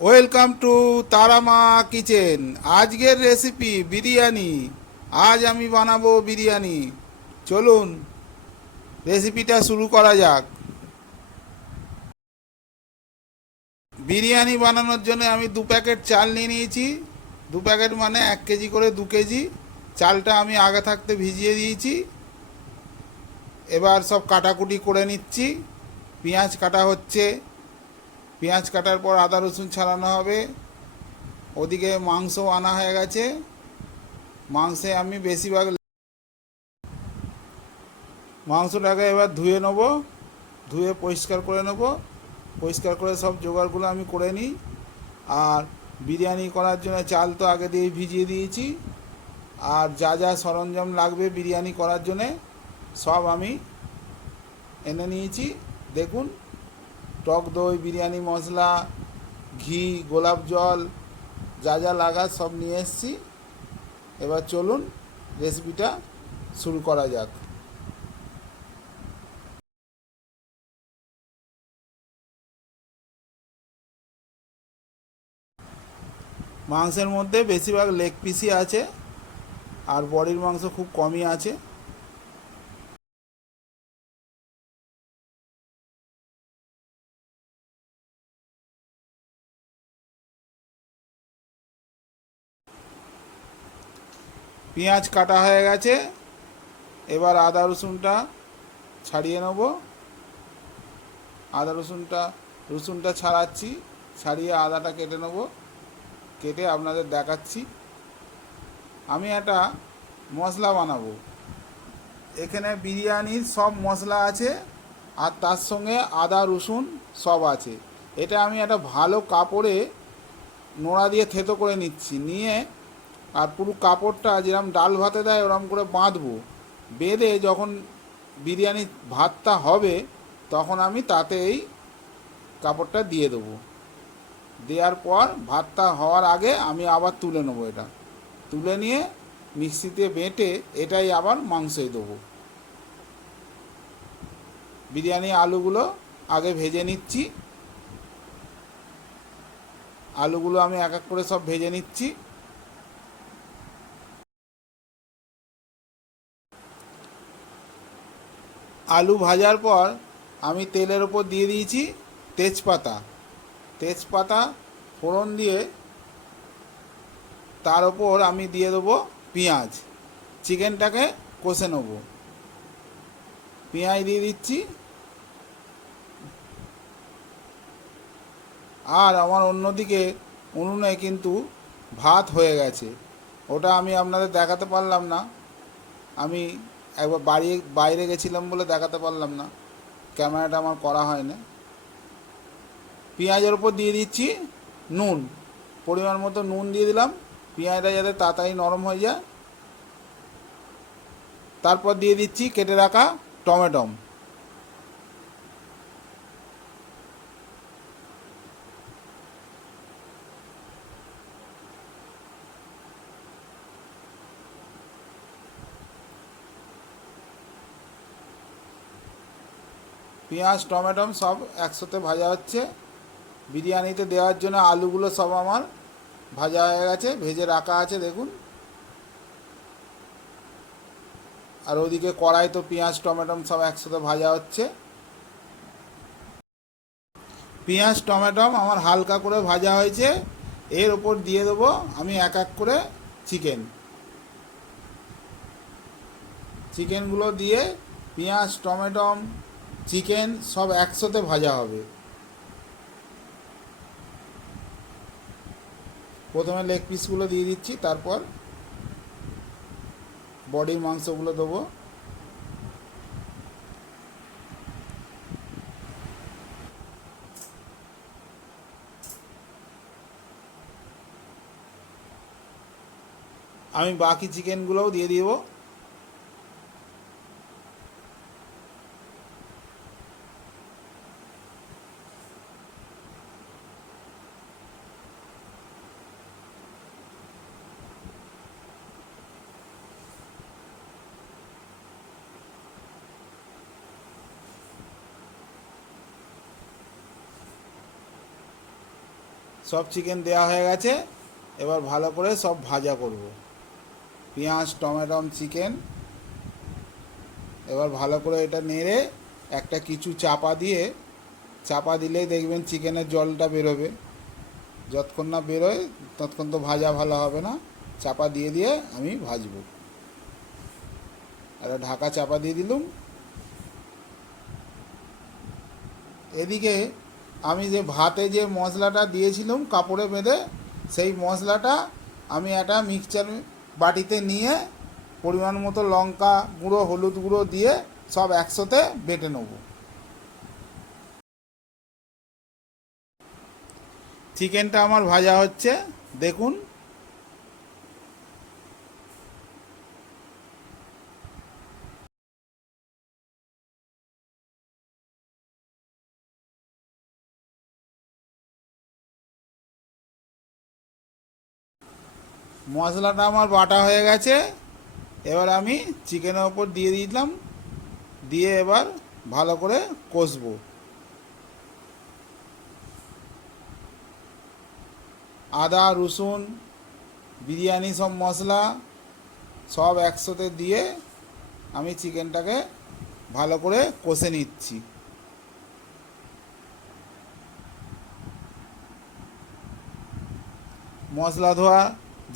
Welcome to Tara Maa kitchen. আজকের recipe biryani. আজ আমি বানাবো বিরিয়ানি। চলুন রেসিপিটা শুরু করা যাক। বিরিয়ানি বানানোর জন্য আমি 2 প্যাকেট চাল নিয়ে নিয়েছি। 2 প্যাকেট মানে 1 কেজি করে 2 কেজি চালটা আমি আগে থাকতে ভিজিয়ে দিয়েছি। এবার সব কাটাকুটি করে নিচ্ছি। পেঁয়াজ কাটা হচ্ছে। পেঁয়াজ কাটার পর আদা রসুন ছাড়ানো হবে। ওদিকে মাংস আনা হয়ে গেছে। মাংসে আমি বেশিরভাগ মাংসটাকে এবার ধুয়ে নেবো, ধুয়ে পরিষ্কার করে নেবো। পরিষ্কার করে সব জোগাড়গুলো আমি করে নিই। আর বিরিয়ানি করার জন্য চাল তো আগে দিয়ে ভিজিয়ে দিয়েছি। আর যা যা সরঞ্জাম লাগবে বিরিয়ানি করার জন্যে সব আমি এনে নিয়েছি। দেখুন, টক দই, বিরিয়ানি মশলা, ঘি, গোলাপ জল, যা যা লাগা সব নিয়ে এসেছি। এবার চলুন রেসিপিটা শুরু করা যাক। মাংসের মধ্যে বেশিরভাগ লেগ পিসই আছে, আর বডির মাংস খুব কমই আছে। পেঁয়াজ কাটা হয়ে গেছে। এবার আদা রসুনটা ছাড়িয়ে নেব। আদা রসুনটা ছাড়াচ্ছি। ছাড়িয়ে আদাটা কেটে নেব। কেটে আপনাদের দেখাচ্ছি। আমি একটা মশলা বানাবো। এখানে বিরিয়ানির সব মশলা আছে, আর তার সঙ্গে আদা রসুন সব আছে। এটা আমি একটা ভালো কাপড়ে নোড়া দিয়ে থেতো করে নিচ্ছি। নিয়ে আর পুরো কাপড়টা যেরকম ডাল ভাতে দেয় ওরকম করে বাঁধবো। বেঁধে যখন বিরিয়ানি ভাতটা হবে তখন আমি তাতে এই কাপড়টা দিয়ে দেবো। দেওয়ার পর ভাতটা হওয়ার আগে আমি আবার তুলে নেবো। এটা তুলে নিয়ে মিক্সিতে বেটে এটাই আবার মাংসে দেবো। বিরিয়ানি আলুগুলো আগে ভেজে নিচ্ছি। আলুগুলো আমি এক এক করে সব ভেজে নিচ্ছি। আলু ভাজার পর আমি তেলের ওপর দিয়ে দিয়েছি তেজপাতা। তেজপাতা ফোড়ন দিয়ে তার ওপর আমি দিয়ে দেবো পেঁয়াজ। চিকেনটাকে কষে নেব। পেঁয়াজ দিয়ে দিচ্ছি। আর আমার অন্যদিকে উনুনে কিন্তু ভাত হয়ে গেছে। ওটা আমি আপনাদের দেখাতে পারলাম না। আমি একবার বাইরে গেছিলাম বলে দেখাতে পারলাম না। ক্যামেরাটা আমার করা হয় না। পেঁয়াজের ওপর দিয়ে দিচ্ছি নুন। পরিমাণ মতো নুন দিয়ে দিলাম, পেঁয়াজটা যাতে তাড়াতাড়ি নরম হয়ে যায়। তারপর দিয়ে দিচ্ছি কেটে রাখা টমেটো। পেঁয়াজ টমেটো সব একসাথে ভাজা হচ্ছে। বিরিয়ানিতে দেওয়ার জন্য আলুগুলো সব আমার ভাজা হয়ে গেছে, ভেজে রাখা আছে দেখুন। আর ওদিকে কড়াই তো পেঁয়াজ টমেটো সব একসাথে ভাজা হচ্ছে। পেঁয়াজ টমেটো আমার হালকা করে ভাজা হয়েছে। এর ওপর দিয়ে দেবো আমি এক এক করে চিকেন। চিকেনগুলো দিয়ে পেঁয়াজ টমেটো চিকেন সব একসাথে ভাজা হবে। প্রথমে লেগ পিসগুলো দিয়ে দিচ্ছি, তারপর বডির মাংসগুলো দেবো। আমি বাকি চিকেনগুলোও দিয়ে দিব। সব চিকেন দেওয়া হয়ে গেছে। এবার ভালো করে সব ভাজা করব। পেঁয়াজ, টমেটো, চিকেন। এবার ভালো করে এটা নেড়ে একটা কিছু চাপা দিলেই দেখবেন চিকেনের জলটা বেরোবে। যতক্ষণ না বেরোয় ততক্ষণ তো ভাজা ভালো হবে না। চাপা দিয়ে দিয়ে আমি ভাজবো। আর ঢাকা চাপা দিয়ে দিলুম। এদিকে আমি যে ভাতে যে মশলাটা দিয়েছিলাম কাপড়ে বেঁধে, সেই মশলাটা আমি একটা মিক্সচার বাটিতে নিয়ে পরিমাণ মতো লঙ্কা গুঁড়ো, হলুদ গুঁড়ো দিয়ে সব একসাথে বেটে নেব। চিকেনটা আমার ভাজা হচ্ছে, দেখুন। মশলাটা আমার বাটা হয়ে গেছে। এবার আমি চিকেনের ওপর দিয়ে দিলাম, দিয়ে এবার ভালো করে কষবো। আদা, রসুন, বিরিয়ানি সব মশলা সব একসাথে দিয়ে আমি চিকেনটাকে ভালো করে কষে নিচ্ছি। মশলা ধোয়া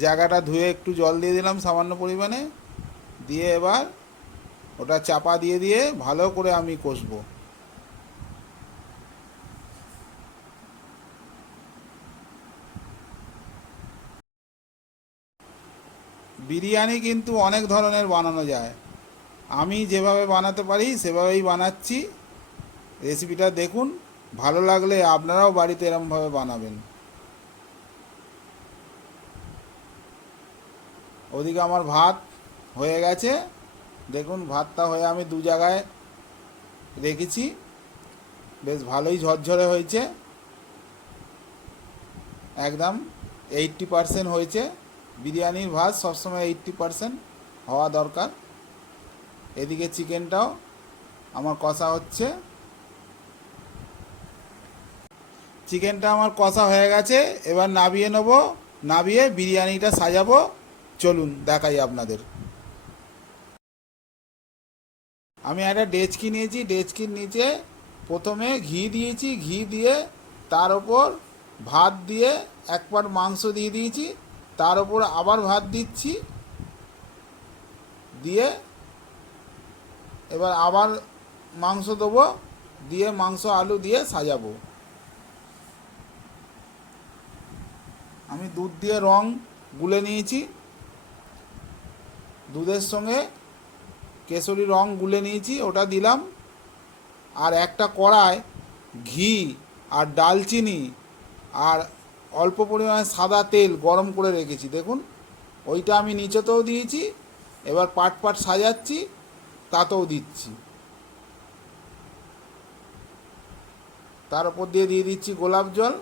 জায়গাটা ধুয়ে একটু জল দিয়ে দিলাম সামান্য পরিমাণে, দিয়ে এবার ওটা চাপা দিয়ে দিয়ে ভালো করে আমি কষবো। বিরিয়ানি কিন্তু অনেক ধরনের বানানো যায়। আমি যেভাবে বানাতে পারি সেভাবেই বানাচ্ছি। রেসিপিটা দেখুন, ভালো লাগলে আপনারাও বাড়িতে এরমভাবে বানাবেন। ওদিকে আমার ভাত হয়ে গেছে, দেখুন। ভাতটা হয়ে আমি দু জায়গায় রেখেছি, বেশ ভালোই ঝরঝরে হয়েছে, একদম 80% হয়েছে। বিরিয়ানির ভাত সবসময় 80% হওয়া দরকার। এদিকে চিকেনটাও আমার কষা হচ্ছে। চিকেনটা আমার কষা হয়ে গেছে, এবার নাবিয়ে নেব। নাবিয়ে বিরিয়ানিটা সাজাবো। চলুন দেখাই আপনাদের। আমি একটা ডেচকি নিয়েছি, ডেচকির নিচে প্রথমে ঘি দিয়েছি, ঘি দিয়ে তার ওপর ভাত দিয়ে এক পাট মাংস দিয়ে দিয়েছি, তার ওপর আবার ভাত দিচ্ছি, দিয়ে এবার আবার মাংস দেবো, দিয়ে মাংস আলু দিয়ে সাজাবো। আমি দুধ দিয়ে রং গুলে নিয়েছি, দুধের সঙ্গে কেশরি রং গুলে নিয়েছি, ওটা দিলাম। আর একটা কড়ায় ঘি আর ডালচিনি আর অল্প পরিমাণে সাদা তেল গরম করে রেখেছি, দেখুন। ওইটা আমি নিচেতেও দিয়েছি, এবার পাট পাট সাজাচ্ছি, তাতেও দিচ্ছি। তার উপর দিয়ে দিচ্ছি গোলাপ জল।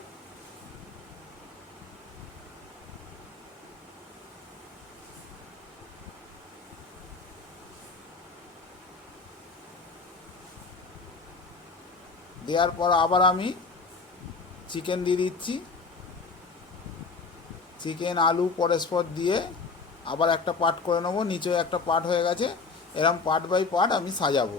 দেওয়ার পর আবার আমি চিকেন দিয়ে দিচ্ছি। চিকেন আলু পরস্পর দিয়ে আবার একটা পার্ট করে নেবো, নিচেও একটা পার্ট হয়ে গেছে। এরম পার্ট বাই পার্ট আমি সাজাবো।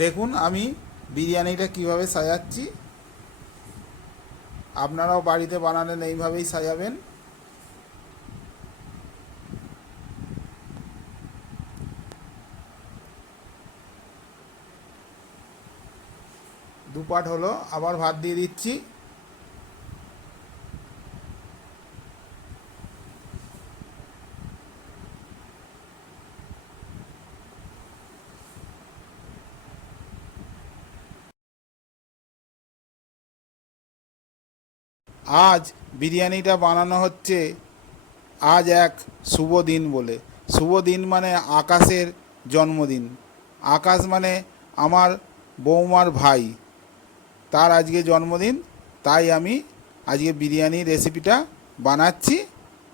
দেখুন আমি বিরিয়ানিটা কিভাবে সাজাচ্ছি। আপনারাও বাড়িতে বানালেন এইভাবেই সাজাবেন। দু পার্ট হলো, আবার ভাত দিয়ে দিচ্ছি। আজ বিরিয়ানিটা বানানো হচ্ছে আজ এক শুভ দিন বলে। শুভ দিন মানে আকাশের জন্মদিন। আকাশ মানে আমার বৌমার ভাই, তার আজকে জন্মদিন। তাই আমি আজকে বিরিয়ানির রেসিপিটা বানাচ্ছি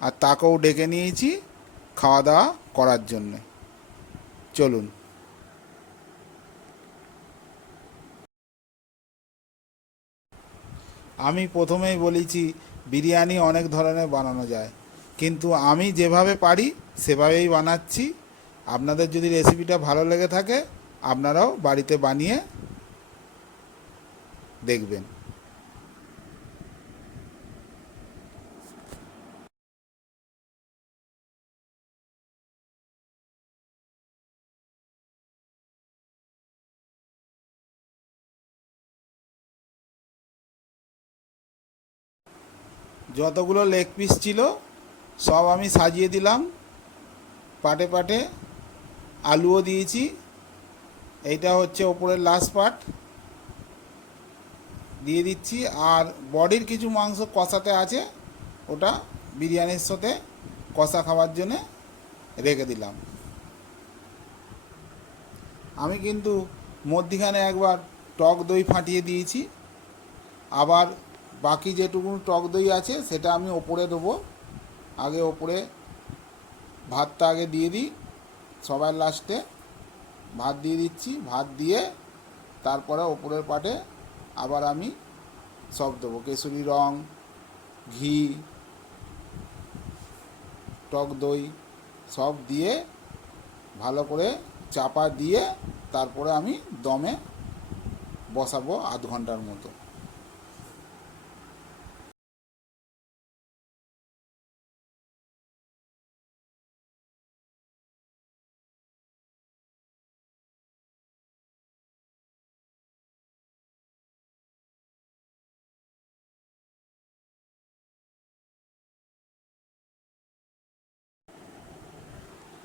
আর তাকেও ডেকে নিয়েছি খাওয়া দাওয়া করার জন্যে। চলুন। আমি প্রথমেই বলেছি বিরিয়ানি অনেক ধরনের বানানো যায়, কিন্তু আমি যেভাবে পারি সেভাবেই বানাচ্ছি। আপনাদের যদি রেসিপিটা ভালো লেগে থাকে আপনারাও বাড়িতে বানিয়ে দেখবেন। যতগুলো লেগ পিস ছিল সব আমি সাজিয়ে দিলাম, পাটে পাটে আলুও দিয়েছি। এইটা হচ্ছে ওপরের লাস্ট পার্ট দিয়ে দিচ্ছি। আর বডির কিছু মাংস কষাতে আছে, ওটা বিরিয়ানির সাথে কষা খাওয়ার জন্যে রেখে দিলাম। আমি কিন্তু মধ্যিখানে একবার টক দই ফাটিয়ে দিয়েছি, আবার বাকি যেটুকু টক দই আছে সেটা আমি ওপরে দেবো। আগে ওপরে ভাতটা আগে দিয়ে দিই, সবার লাস্টে ভাত দিয়ে দিচ্ছি। ভাত দিয়ে তারপরে ওপরের পাটে আবার আমি সব দেবো, কেশরি রং, ঘি, টক দই সব দিয়ে ভালো করে চাপা দিয়ে তারপরে আমি দমে বসাবো আধ ঘন্টার মতো।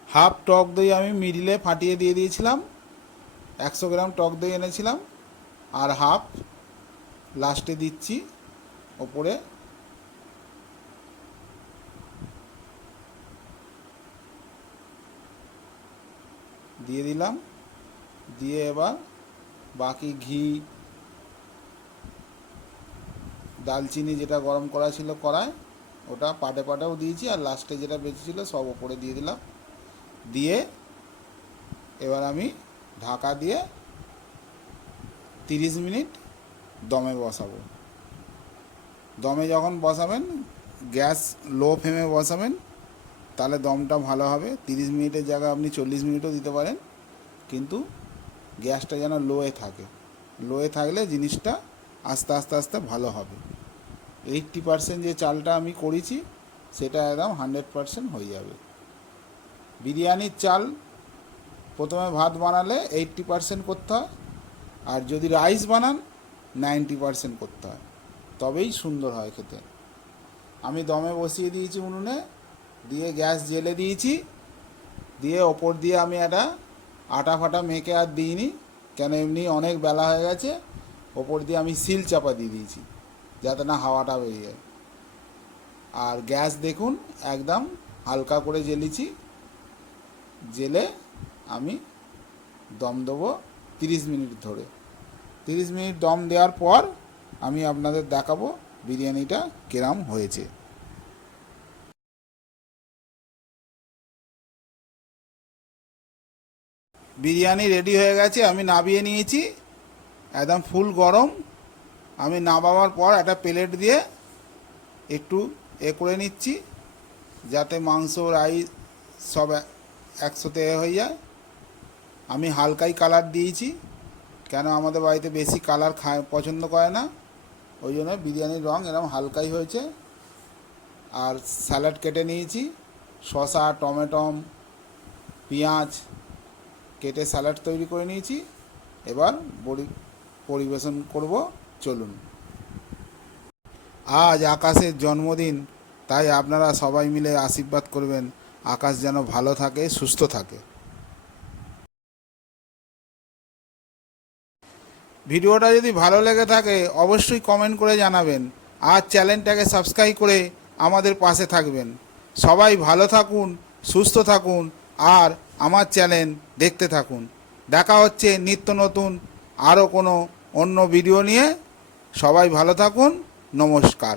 হাফ টক দই আমি মিডিলে ফাটিয়ে দিয়ে দিয়েছিলাম, 100 গ্রাম টক দই এনেছিলাম, আর হাফ লাস্টে দিচ্ছি ওপরে। দিয়ে দিলাম, দিয়ে এবার বাকি ঘি, দালচিনি যেটা গরম করা ছিল কড়ায় ওটা পাটে পাটেও দিয়েছি, আর লাস্টে যেটা বেঁচেছিলো সব ওপরে দিয়ে দিলাম। দিয়ে এবার আমি ঢাকা দিয়ে 30 মিনিট দমে বসাবো। দমে যখন বসাবেন গ্যাস লো ফ্লেমে বসাবেন, তাহলে দমটা ভালো হবে। 30 মিনিটের জায়গায় আপনি 40 মিনিটও দিতে পারেন, কিন্তু গ্যাসটা যেন লোয়ে থাকে। লোয়ে থাকলে জিনিসটা আস্তে আস্তে আস্তে ভালো হবে। 80% যে চালটা আমি করেছি সেটা একদম 100% হয়ে যাবে। বিরিয়ানির চাল প্রথমে ভাত বানালে 80% করতে হয়, আর যদি রাইস বানান 90% করতে হয়, তবেই সুন্দর হয় খেতে। আমি দমে বসিয়ে দিয়েছি উনুনে, দিয়ে গ্যাস জেলে দিয়েছি। দিয়ে ওপর দিয়ে আমি একটা আটা ফাটা মেখে আর দিইনি, কেন এমনি অনেক বেলা হয়ে গেছে। ওপর দিয়ে আমি সিল চাপা দিয়ে দিয়েছি যাতে না হাওয়াটা বেরিয়ে যায়। আর গ্যাস দেখুন একদম হালকা করে জ্বেলেছি। জেলে আমি দম দেবো 30 মিনিট ধরে। 30 মিনিট দম দেওয়ার পর আমি আপনাদের দেখাবো বিরিয়ানিটা কিরম হয়েছে। বিরিয়ানি রেডি হয়ে গেছে, আমি নামিয়ে নিয়েছি, একদম ফুল গরম। আমি নামাবার পর একটা প্লেট দিয়ে একটু করে নিচ্ছি যাতে মাংস রাইস সব একসাথে হয়ে যায়। আমি হালকাই কালার দিয়েছি, কেন আমাদের বাড়িতে বেশি কালার পছন্দ করে না, ওই জন্য বিরিয়ানির রঙ এরকম হালকাই হয়েছে। আর স্যালাড কেটে নিয়েছি, শসা, টমেটো, পেঁয়াজ কেটে স্যালাড তৈরি করে নিয়েছি। এবার পরিবেশন করব, চলুন। আজ আকাশের জন্মদিন, তাই আপনারা সবাই মিলে আশীর্বাদ করবেন আকাশ যেন ভালো থাকে, সুস্থ থাকে। ভিডিওটা যদি ভালো লেগে থাকে অবশ্যই কমেন্ট করে জানাবেন, আর চ্যানেলটাকে সাবস্ক্রাইব করে আমাদের পাশে থাকবেন। সবাই ভালো থাকুন, সুস্থ থাকুন, আর আমার চ্যানেল দেখতে থাকুন। দেখা হচ্ছে নিত্য নতুন আরও কোনো অন্য ভিডিও নিয়ে। সবাই ভালো থাকুন, নমস্কার।